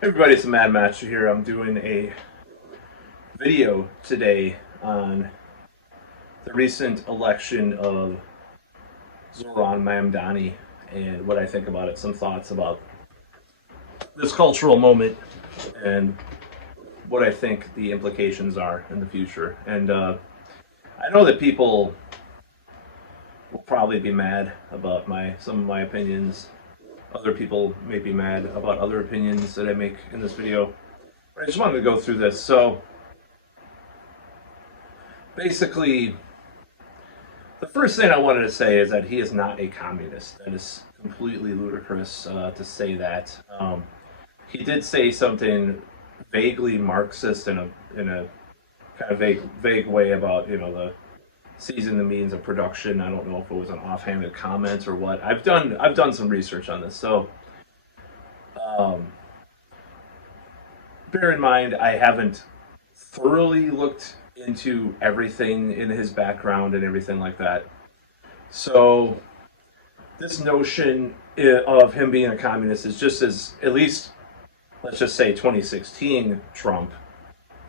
Hey everybody, it's a Mad Matcher here. I'm doing a video today on the recent election of Zoran Mamdani and what I think about it, some thoughts about this cultural moment and what I think the implications are in the future. And I know that people will probably be mad about some of my opinions. Other people may be mad about other opinions that I make in this video. But I just wanted to go through this. So basically, the first thing I wanted to say is that he is not a communist. That is completely ludicrous to say that. He did say something vaguely Marxist in a kind of vague way about the seizing the means of production. I don't know if it was an offhanded comment or what. I've done some research on this, so um, bear in mind I haven't thoroughly looked into everything in his background and everything like that. So this notion of him being a communist is just as, at least let's just say 2016 Trump,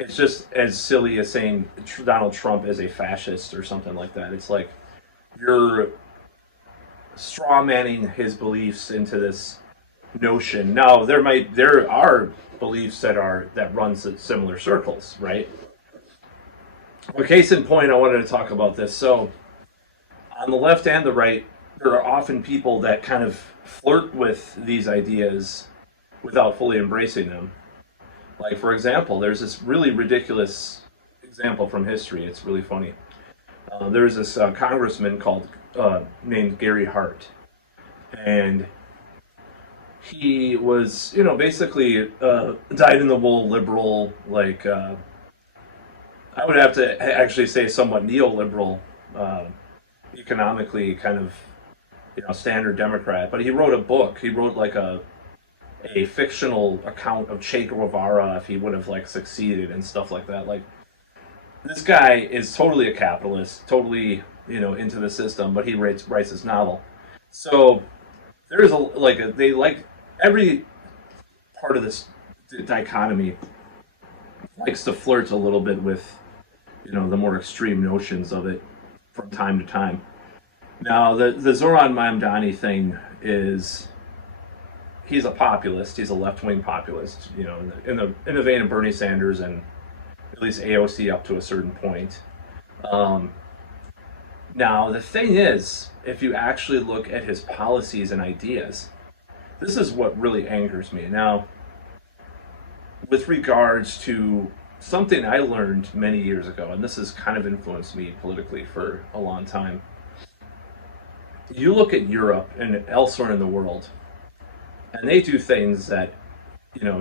it's just as silly as saying Donald Trump is a fascist or something like that. It's like you're straw manning his beliefs into this notion. Now there are beliefs that runs in similar circles, right? Well, case in point, I wanted to talk about this. So on the left and the right, there are often people that kind of flirt with these ideas without fully embracing them. Like, for example, there's this really ridiculous example from history. It's really funny. There's this congressman named Gary Hart, and he was, basically dyed-in-the-wool liberal, like I would have to actually say somewhat neoliberal, economically kind of, standard Democrat. But he wrote a book. He wrote like a fictional account of Che Guevara if he would have like succeeded and stuff like that. Like this guy is totally a capitalist, totally into the system, but he writes his novel. So there's they like every part of this dichotomy likes to flirt a little bit with the more extreme notions of it from time to time. Now the Zoran Mamdani thing is he's a populist. He's a left-wing populist. In the vein of Bernie Sanders and at least AOC up to a certain point. Now the thing is, if you actually look at his policies and ideas, this is what really angers me. Now, with regards to something I learned many years ago, and this has kind of influenced me politically for a long time. You look at Europe and elsewhere in the world, and they do things that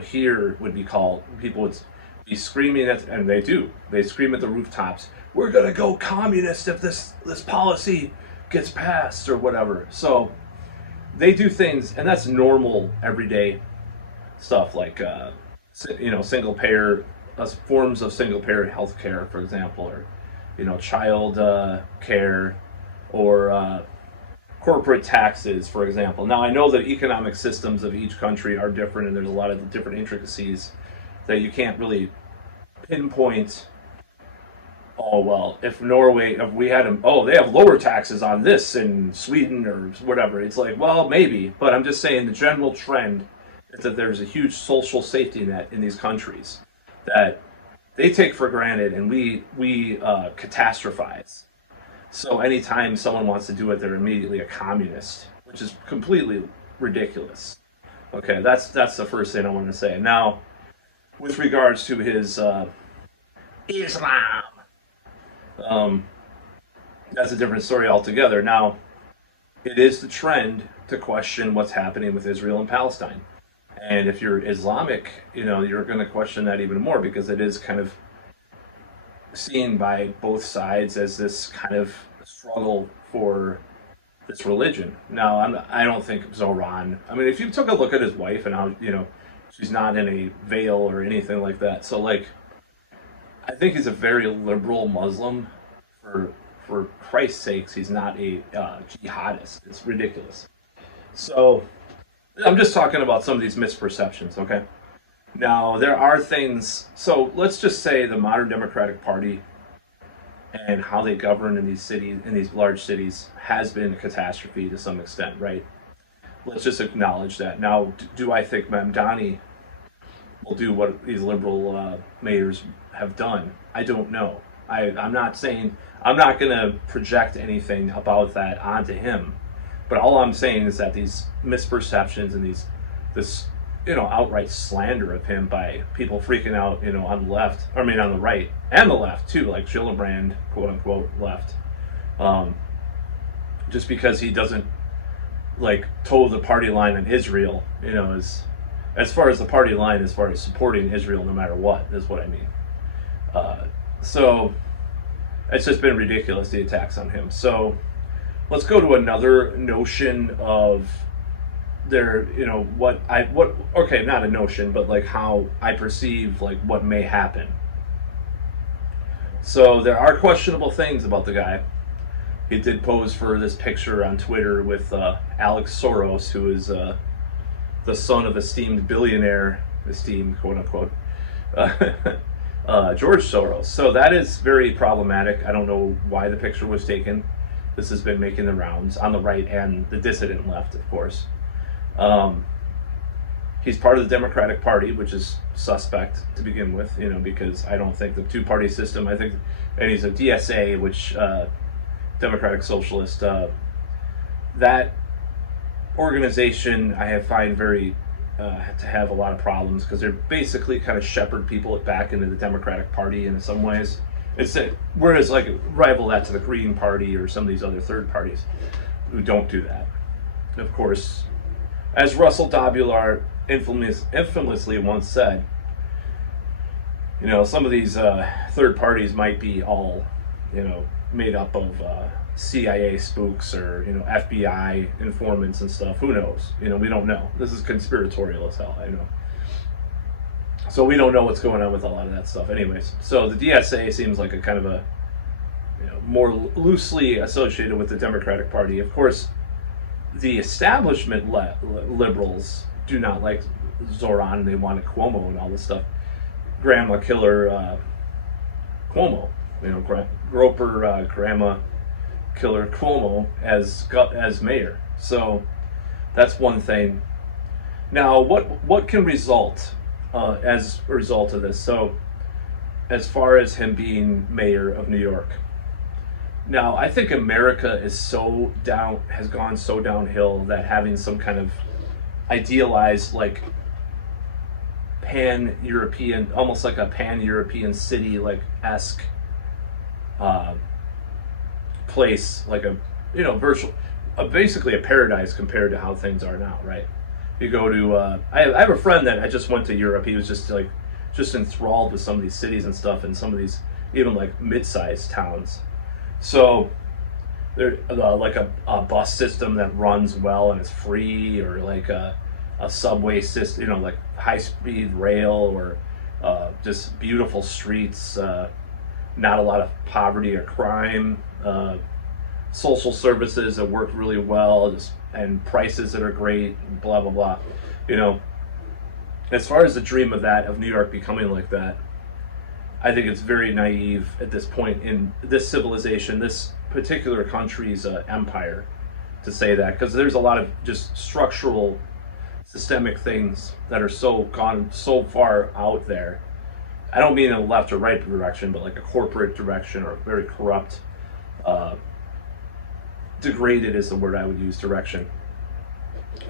here would be called, people would be screaming at, and they do, they scream at the rooftops, we're going to go communist if this policy gets passed or whatever. So they do things, and that's normal everyday stuff, like single payer forms of single payer health care, for example, or child care, or corporate taxes, for example. Now, I know the economic systems of each country are different, and there's a lot of different intricacies that you can't really pinpoint. Oh well, if we had them, oh, they have lower taxes on this in Sweden or whatever. It's like, well, maybe, but I'm just saying the general trend is that there's a huge social safety net in these countries that they take for granted, and we catastrophize. So anytime someone wants to do it, they're immediately a communist, which is completely ridiculous. Okay, that's the first thing I want to say. Now, with regards to his Islam, that's a different story altogether. Now, it is the trend to question what's happening with Israel and Palestine. And if you're Islamic, you're going to question that even more, because it is kind of seen by both sides as this kind of struggle for this religion. Now, I don't think Zoran. I mean, if you took a look at his wife and how she's not in a veil or anything like that. So like, I think he's a very liberal Muslim. For Christ's sakes, he's not a jihadist. It's ridiculous. So I'm just talking about some of these misperceptions. Okay. Now, there are things, so let's just say the modern Democratic Party and how they govern in these cities, in these large cities, has been a catastrophe to some extent, right? Let's just acknowledge that. Now, do I think Mamdani will do what these liberal mayors have done? I don't know. I'm not saying, I'm not going to project anything about that onto him. But all I'm saying is that these misperceptions and this, outright slander of him by people freaking out, on the left, I mean, on the right and the left too, like Gillibrand, quote unquote, left, um, just because he doesn't like toe the party line in Israel, as far as the party line, as far as supporting Israel no matter what, is what I mean. Uh, so it's just been ridiculous, the attacks on him. So let's go to another notion of okay, not a notion, but like how I perceive like what may happen. So there are questionable things about the guy. He did pose for this picture on Twitter with Alex Soros, who is the son of esteemed billionaire, esteemed quote unquote, George Soros. So that is very problematic. I don't know why the picture was taken. This has been making the rounds on the right and the dissident left, of course. He's part of the Democratic Party, which is suspect to begin with, because I don't think the two-party system, and he's a DSA, which Democratic Socialist, that organization I find very to have a lot of problems because they're basically kind of shepherd people back into the Democratic Party in some ways. Whereas like rival that to the Green Party or some of these other third parties who don't do that. Of course, as Russell Dobulart infamously once said, some of these third parties might be all, made up of CIA spooks or FBI informants and stuff. Who knows? We don't know. This is conspiratorial as hell. I know. So we don't know what's going on with a lot of that stuff. Anyways, so the DSA seems like a kind of a more loosely associated with the Democratic Party. Of course, the establishment liberals do not like Zoran. They wanted Cuomo and all this stuff. Grandma killer Cuomo, Groper grandma killer Cuomo as mayor. So that's one thing. Now, what can result as a result of this? So, as far as him being mayor of New York. Now, I think America has gone so downhill that having some kind of idealized, like, pan-European, almost like a pan-European city, like, esque place, like basically a paradise compared to how things are now, right? You go to, I have a friend that I just went to Europe. He was just enthralled with some of these cities and stuff, and some of these even like mid-sized towns. So there, like a bus system that runs well and is free, or like a subway system, like high-speed rail, or just beautiful streets, not a lot of poverty or crime, social services that work really well, and prices that are great, blah, blah, blah. As far as the dream of New York becoming like that, I think it's very naive at this point in this civilization, this particular country's empire, to say that, because there's a lot of just structural, systemic things that are gone so far out there. I don't mean in a left or right direction, but like a corporate direction, or a very corrupt, degraded is the word I would use, direction,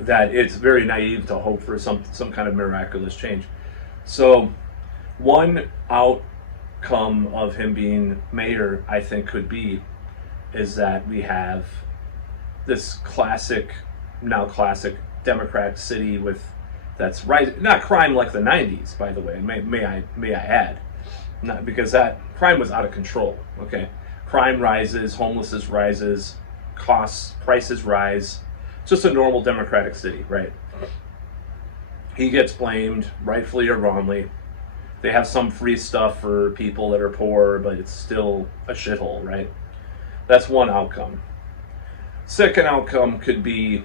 that it's very naive to hope for some kind of miraculous change. So one outcome of him being mayor, I think, could be is that we have this now classic Democrat city that's rising, not crime like the 90s, by the way, may I add, not because that crime was out of control. Okay, crime rises, homelessness rises, prices rise. It's just a normal democratic city, right? He gets blamed, rightfully or wrongly. They have some free stuff for people that are poor, but it's still a shithole, right? That's one outcome. Second outcome could be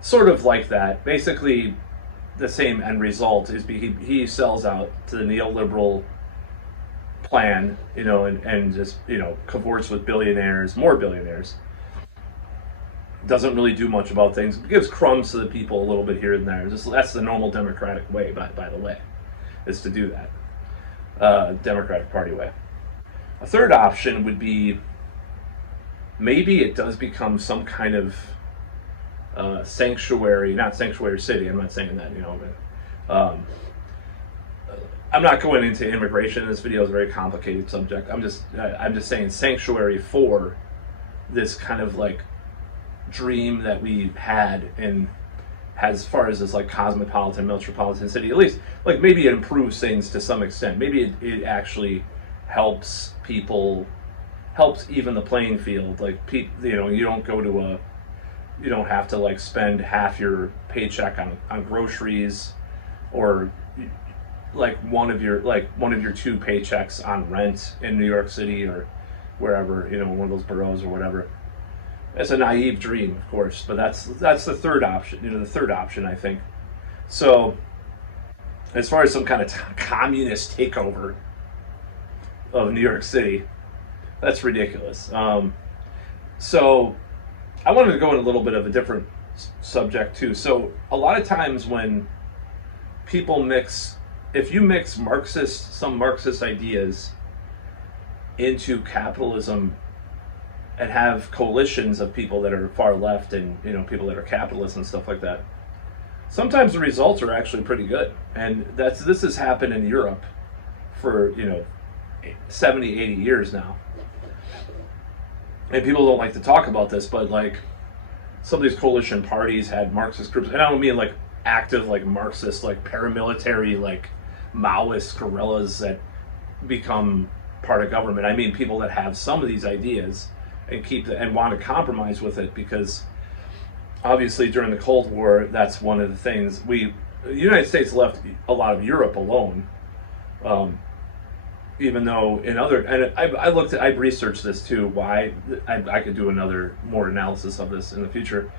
sort of like that. Basically, the same end result is he sells out to the neoliberal plan, and just cavorts with billionaires, more billionaires. Doesn't really do much about things. Gives crumbs to the people a little bit here and there. That's the normal Democratic way, by the way, is to do that. Democratic Party way. A third option would be maybe it does become some kind of sanctuary, not sanctuary city. I'm not saying that, but I'm not going into immigration. This video is a very complicated subject. I'm just saying sanctuary for this kind of like dream that we had, and as far as this like cosmopolitan, metropolitan city, at least like maybe it improves things to some extent. Maybe it actually helps people, helps even the playing field. Like you don't have to like spend half your paycheck on groceries, or like one of your two paychecks on rent in New York City or wherever, one of those boroughs or whatever. It's a naive dream, of course, but that's the third option. The third option, I think. So, as far as some kind of communist takeover of New York City, that's ridiculous. So, I wanted to go in a little bit of a different subject too. So, a lot of times when people if you mix some Marxist ideas into capitalism, and have coalitions of people that are far left and people that are capitalists and stuff like that, sometimes the results are actually pretty good. And this has happened in Europe for 70, 80 years now. And people don't like to talk about this, but like some of these coalition parties had Marxist groups, and I don't mean like active like Marxist like paramilitary like Maoist guerrillas that become part of government. I mean people that have some of these ideas and want to compromise with it, because obviously during the Cold War, that's one of the things the United States left a lot of Europe alone, even though I've researched this too, why I could do more analysis of this in the future.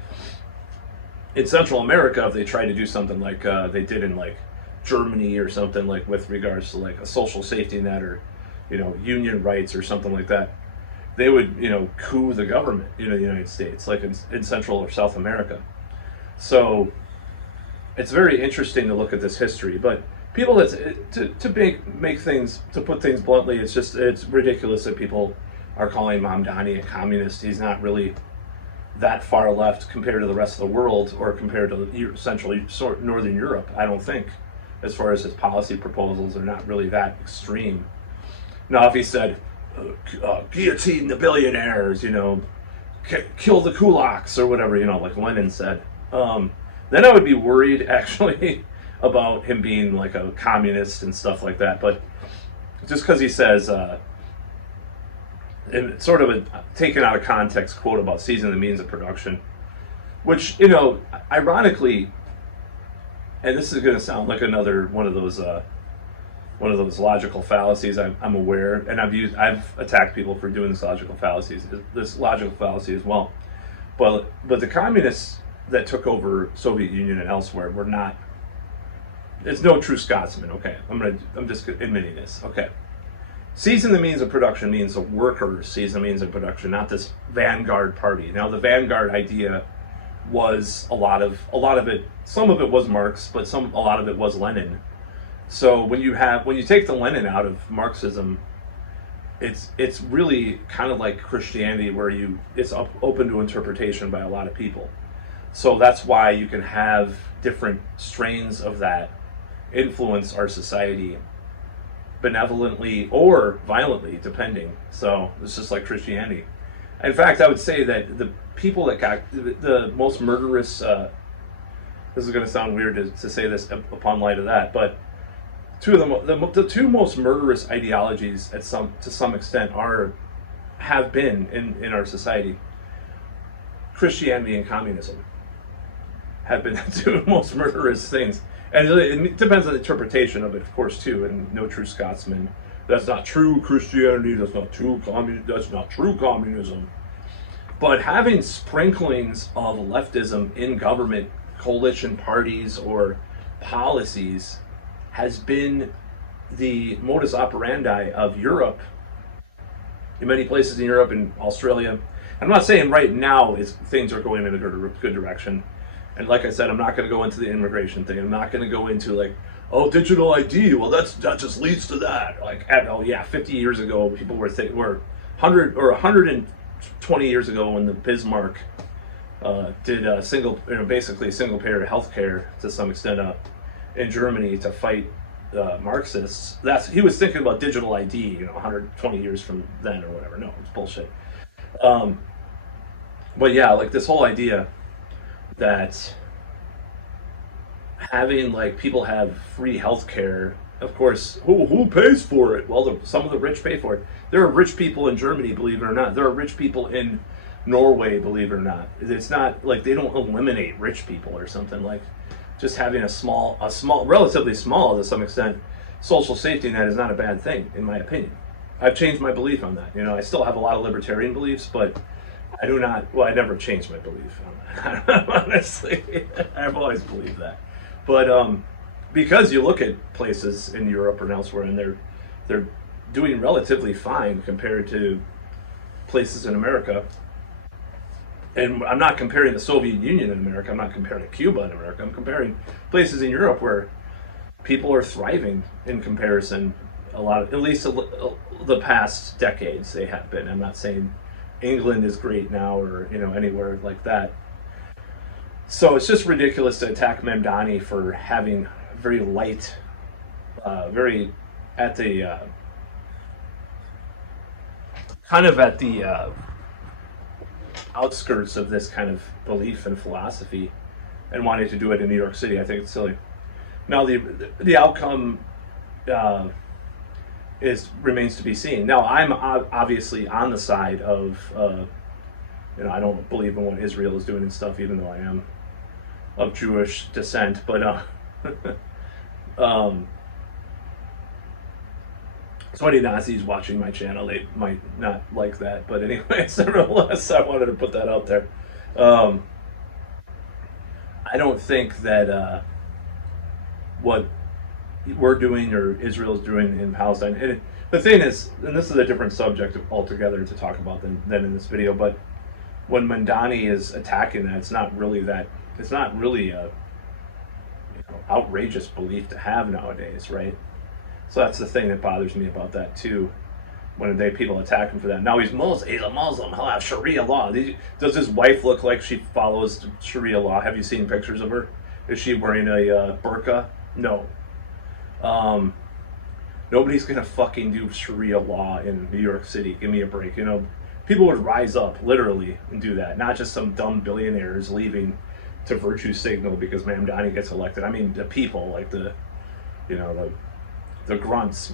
In Central America, if they tried to do something like they did in like Germany or something, like with regards to like a social safety net or union rights or something like that, they would, coup the government, the United States, like in Central or South America. So it's very interesting to look at this history. But people to put things bluntly, it's ridiculous that people are calling Mamdani a communist. He's not really that far left compared to the rest of the world, or compared to Central Northern Europe. I don't think, as far as his policy proposals, are not really that extreme. Now, if he said, guillotine the billionaires, kill the kulaks or whatever, like Lenin said, then I would be worried actually about him being like a communist and stuff like that. But just because he says, and sort of a taken out of context quote about seizing the means of production, which, ironically, and this is going to sound like another one of those logical fallacies. I'm aware, and I've attacked people for doing this logical fallacy as well. But the communists that took over Soviet Union and elsewhere were not. It's no true Scotsman. Okay, I'm just admitting this. Okay, seizing the means of production means the workers seize the means of production, not this vanguard party. Now, the vanguard idea was a lot of it. Some of it was Marx, but a lot of it was Lenin. So when you take the Lenin out of Marxism, it's really kind of like Christianity, where it's open to interpretation by a lot of people. So that's why you can have different strains of that influence our society benevolently or violently, depending. So it's just like Christianity. In fact, I would say that the people that got the most murderous, this is going to sound weird to say this upon light of that, but the two most murderous ideologies to some extent have been in our society. Christianity and communism have been the two most murderous things, and it depends on the interpretation of it, of course, too. And no true Scotsman. That's not true Christianity. That's not true communism. But having sprinklings of leftism in government, coalition parties, or policies has been the modus operandi of Europe, in many places in Europe and Australia. I'm not saying right now things are going in a good direction. And like I said, I'm not going to go into the immigration thing. I'm not going to go into like, oh, digital ID. Well, that just leads to that. Like, oh yeah, 50 years ago, people were 120 years ago when the Bismarck did basically single payer healthcare to some extent in Germany to fight Marxists. He was thinking about digital ID, 120 years from then or whatever. No, it's bullshit. But yeah, like this whole idea that having like people have free healthcare. Of course, who pays for it? Well, some of the rich pay for it. There are rich people in Germany, believe it or not. There are rich people in Norway, believe it or not. It's not like they don't eliminate rich people or something. Like just having a small, relatively small to some extent, social safety net is not a bad thing, in my opinion. I've changed my belief on that. I still have a lot of libertarian beliefs, but I do not. Well, I never changed my belief on that. Honestly, I've always believed that. But because you look at places in Europe or elsewhere, and they're doing relatively fine compared to places in America. And I'm not comparing the Soviet Union in America. I'm not comparing Cuba in America. I'm comparing places in Europe where people are thriving in comparison. At least the past decades they have been. I'm not saying England is great now or anywhere like that. So it's just ridiculous to attack Mamdani for having very light, very at the kind of at the outskirts of this kind of belief and philosophy, and wanting to do it in New York City. I think it's silly. Now the outcome remains to be seen. Now I'm obviously on the side of I don't believe in what Israel is doing and stuff, even though I am of Jewish descent. But so any Nazis watching my channel, they might not like that. But anyways, nevertheless, I wanted to put that out there. I don't think that what we're doing or Israel's doing in Palestine. And the thing is, and this is a different subject altogether to talk about than in this video, but when Mamdani is attacking that, it's not really a outrageous belief to have nowadays, right? So that's the thing that bothers me about that too. When people attack him for that. Now he's a Muslim, he'll have Sharia law. Does his wife look like she follows Sharia law? Have you seen pictures of her? Is she wearing a burqa? No. Nobody's gonna fucking do Sharia law in New York City. Give me a break. People would rise up literally and do that. Not just some dumb billionaires leaving to virtue signal because Mamdani gets elected. I mean, the people, like the grunts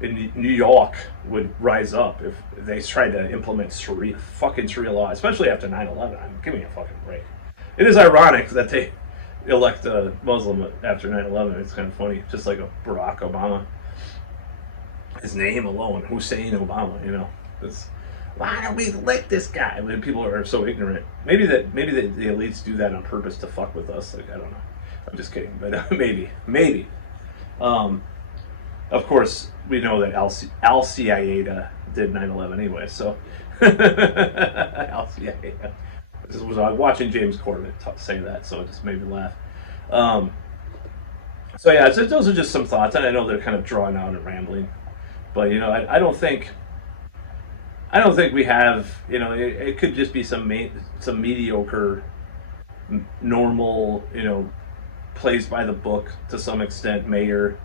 in New York would rise up if they tried to implement Sharia law, especially after 9/11. Give me a fucking break. It is ironic that they elect a Muslim after 9/11. It's kind of funny, just like a Barack Obama. His name alone, Hussein Obama. Why don't we elect this guy? When people are so ignorant. Maybe the elites do that on purpose to fuck with us. Like, I don't know. I'm just kidding, but maybe. Of course, we know that Al-Qaeda did 9/11 anyway. So Al-Qaeda. I was watching James Corbett say that, so it just made me laugh. So yeah, those are just some thoughts, and I know they're kind of drawn out and rambling, but I don't think we have. It could just be some mediocre, normal, plays by the book to some extent mayor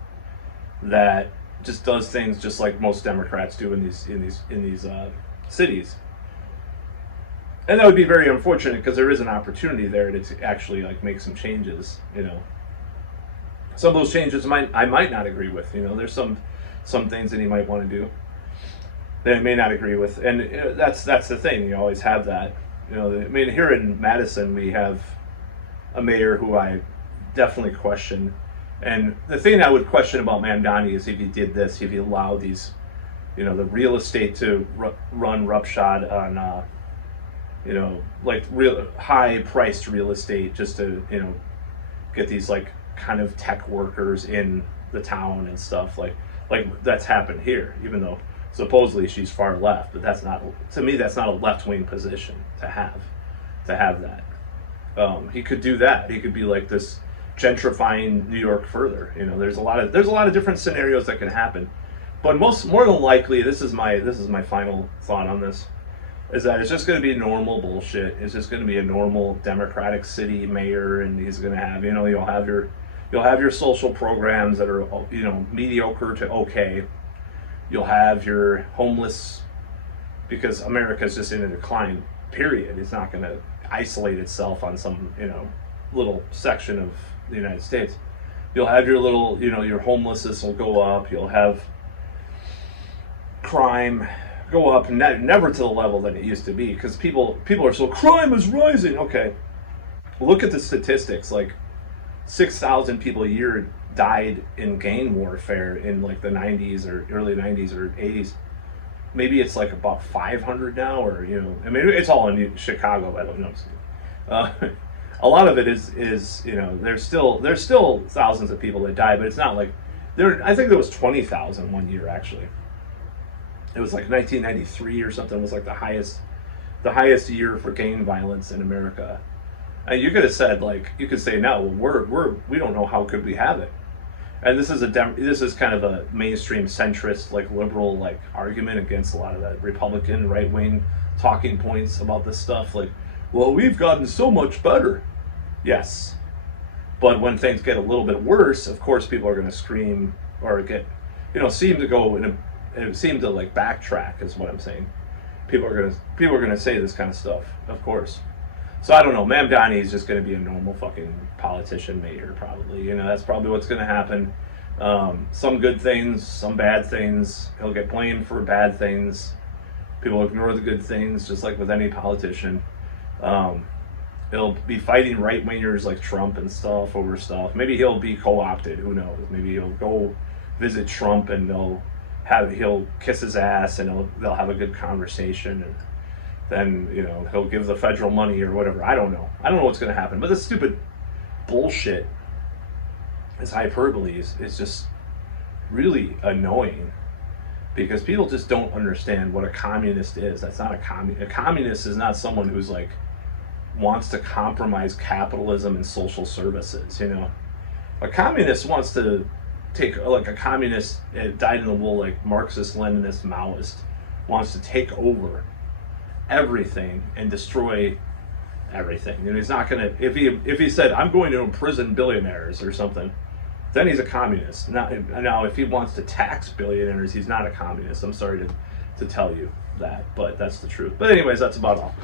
that just does things just like most Democrats do in these cities. And that would be very unfortunate because there is an opportunity there to actually like make some changes. Some of those changes I might not agree with. There's some things that he might want to do that I may not agree with, and that's the thing. You always have that. Here in Madison we have a mayor who I definitely question, and the thing I would question about Mamdani is if he did this, if he allowed these, the real estate to run roughshod on. Like real high-priced real estate just to, get these like kind of tech workers in the town and stuff like that's happened here, even though supposedly she's far left, but that's not, to me, that's not a left-wing position to have that. He could do that. He could be like this, gentrifying New York further. You know, there's a lot of different scenarios that can happen, but more than likely, this is my final thought on this, is that it's just going to be normal bullshit. It's just going to be a normal Democratic city mayor, and he's going to have, you know, you'll have your social programs that are, you know, mediocre to okay. You'll have your homeless, because America's just in a decline, period. It's not going to isolate itself on some, you know, little section of the United States. You'll have your little, you know, your homelessness will go up. You'll have crime go up, never to the level that it used to be, because people are so, crime is rising. Okay, look at the statistics. Like 6,000 people a year died in gang warfare in like the 90s or early 90s or 80s. Maybe it's like about 500 now, or, you know, I mean, it's all in Chicago. I don't know. A lot of it is, you know, there's still thousands of people that die, but it's not like I think there was 20,000 one year, actually. It was like 1993 or something. It was like the highest year for gang violence in America. And you could have said, like, you could say, no, we don't know how could we have it. And this is kind of a mainstream centrist, like liberal, like argument against a lot of that Republican right wing talking points about this stuff. Like, well, we've gotten so much better. Yes, but when things get a little bit worse, of course, people are going to scream or get, you know, seem to like backtrack, is what I'm saying. People are going to say this kind of stuff, of course. So I don't know. Mamdani is just going to be a normal fucking politician mayor, probably. You know, that's probably what's going to happen. Some good things, some bad things. He'll get blamed for bad things. People ignore the good things, just like with any politician. He'll be fighting right-wingers like Trump and stuff over stuff. Maybe he'll be co-opted. Who knows? Maybe he'll go visit Trump and he'll kiss his ass and they'll have a good conversation, and then, you know, he'll give the federal money or whatever. I don't know what's going to happen. But this stupid bullshit, this hyperbole is just really annoying, because people just don't understand what a communist is. That's not a communist. A communist is not someone who's like wants to compromise capitalism and social services. You know, a communist wants to take, like a communist, dyed-in-the-wool, like Marxist, Leninist, Maoist, wants to take over everything and destroy everything. You know, he's not gonna, if he said, I'm going to imprison billionaires or something, then he's a communist. Now if he wants to tax billionaires, he's not a communist. I'm sorry to tell you that, but that's the truth. But anyways, that's about all.